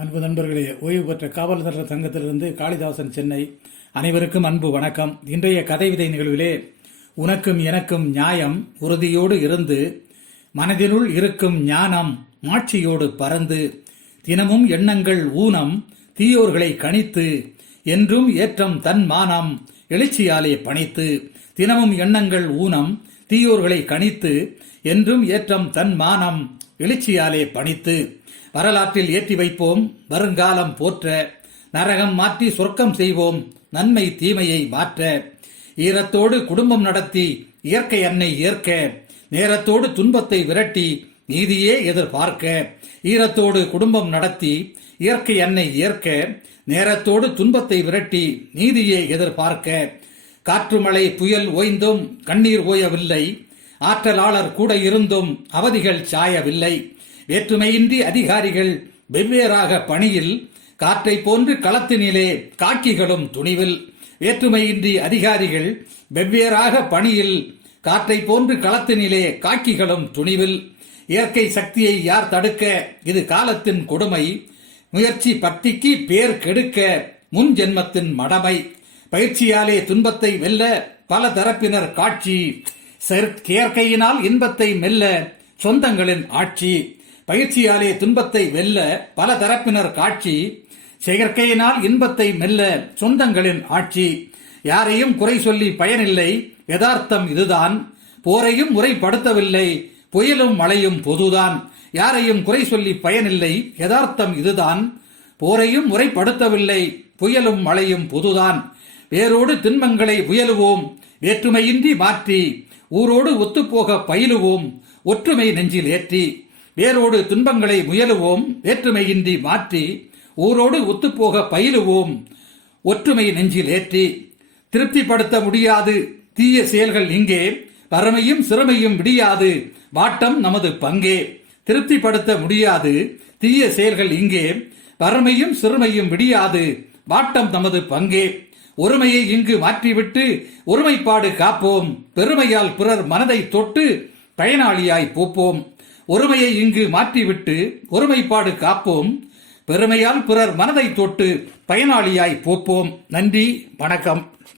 அன்பு நண்பர்களே, ஓய்வு பெற்ற காவலர் சங்கத்திலிருந்து காளிதாசன், சென்னை. அனைவருக்கும் அன்பு வணக்கம். இன்றைய கதை விதை நிகழ்விலே உனக்கும் எனக்கும் நியாயம் உறுதியோடு இருந்து மனதினுள் இருக்கும் ஞானம் மாட்சியோடு பறந்து தினமும் எண்ணங்கள் ஊனம் தீயோர்களை கணித்து என்றும் ஏற்றம் தன் மானம் எழுச்சியாலே பணித்து தினமும் எண்ணங்கள் ஊனம் தீயோர்களை கணித்து என்றும் ஏற்றம் தன் மானம் எழுச்சியாலே பணித்து வரலாற்றில் ஏற்றி வைப்போம் வருங்காலம் போற்ற நரகம் மாற்றி சொர்க்கம் செய்வோம் நன்மை தீமையை மாற்ற ஈரத்தோடு குடும்பம் நடத்தி இயற்கை அன்னை ஏற்க நேரத்தோடு துன்பத்தை விரட்டி நீதியே எதிர்பார்க்க ஈரத்தோடு குடும்பம் நடத்தி இயற்கை அன்னை ஏற்க நேரத்தோடு துன்பத்தை விரட்டி நீதியே எதிர்பார்க்க காற்று மழை புயல் ஓய்ந்தும் கண்ணீர் ஓயவில்லை ஆற்றலாளர் கூட இருந்தும் அவதிகள் சாயவில்லை வேற்றுமையின்றி அதிகாரிகள் வெவ்வேறாக பணியில் காற்றை போன்று களத்தினிலே காக்கிகளும் துணிவில் வேற்றுமையின்றி அதிகாரிகள் வெவ்வேறாக பணியில் காற்றை போன்று களத்தினிலே காக்கிகளும் துணிவில் இயற்கை சக்தியை யார் தடுக்க இது காலத்தின் கொடுமை முயற்சி பக்திக்கு பேர் கெடுக்க முன் ஜென்மத்தின் மடமை பயிற்சியாலே துன்பத்தை வெல்ல பல தரப்பினர் காட்சி செயற்கையினால் இன்பத்தை மெல்ல சொந்தங்களின் ஆட்சி பயிற்சியாலே துன்பத்தை வெல்ல பல தரப்பினர் காட்சி செயற்கையினால் இன்பத்தை மெல்ல சொந்தங்களின் ஆட்சி யாரையும் குறை சொல்லி பயனில்லை யதார்த்தம் இதுதான் போரையும் முறைப்படுத்தவில்லை புயலும் மழையும் பொதுதான் யாரையும் குறை சொல்லி பயனில்லை யதார்த்தம் இதுதான் போரையும் முறைப்படுத்தவில்லை புயலும் மழையும் பொதுதான் வேரோடு திண்மங்களை உயலுவோம் வேற்றுமையின்றி மாற்றி ஊரோடு ஒத்துப்போக பயிலுவோம் ஒற்றுமை நெஞ்சில் ஏற்றி வேரோடு துன்பங்களை முயலுவோம் வேற்றுமையின்றி மாற்றி ஊரோடு ஒத்துப்போக பயிலுவோம் ஒற்றுமை நெஞ்சில் ஏற்றி திருப்திப்படுத்த முடியாது தீய செயல்கள் இங்கே வறுமையும் சிறுமையும் விடியாது வாட்டம் நமது பங்கே திருப்திப்படுத்த முடியாது தீய செயல்கள் இங்கே வறுமையும் சிறுமையும் விடியாது வாட்டம் நமது பங்கே ஒருமையை இங்கு மாற்றிவிட்டு ஒருமைப்பாடு காப்போம் பெருமையால் பிறர் மனதை தொட்டு பயனாளியாய் போப்போம் ஒருமையை இங்கு மாற்றிவிட்டு ஒருமைப்பாடு காப்போம் பெருமையால் பிறர் மனதை தொட்டு பயனாளியாய் போப்போம். நன்றி, வணக்கம்.